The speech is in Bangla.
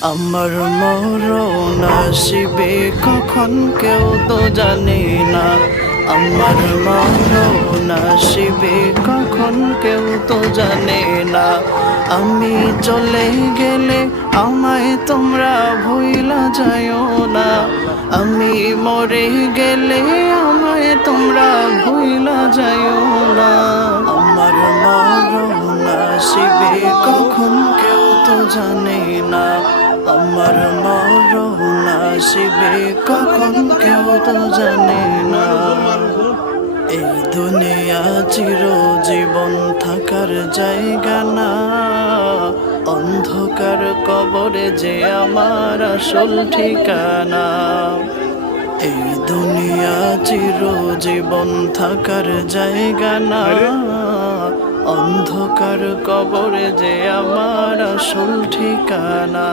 আমার মরণ আসিবে কখন কেউ তো জানে না। আমার মরণ আসিবে কখন কেউ তো জানে না। আমি চলে গেলে আমায় তোমরা ভুইলা যাইও না। আমি মরে গেলে আমায় তোমরা ভুইলা যাইও না। আমার মরণ আসিবে কখন কেউ তো জানে না। আমার মরণ আসিবে কখন কেউ তো জানে না। এই দুনিয়া চিরজীবন থাকার জায়গা না। অন্ধকার কবরে যে আমার আসল ঠিকানা। এই দুনিয়া চিরজীবন থাকার জায়গা না। অন্ধকার কবরে যে আমার আসল ঠিকানা।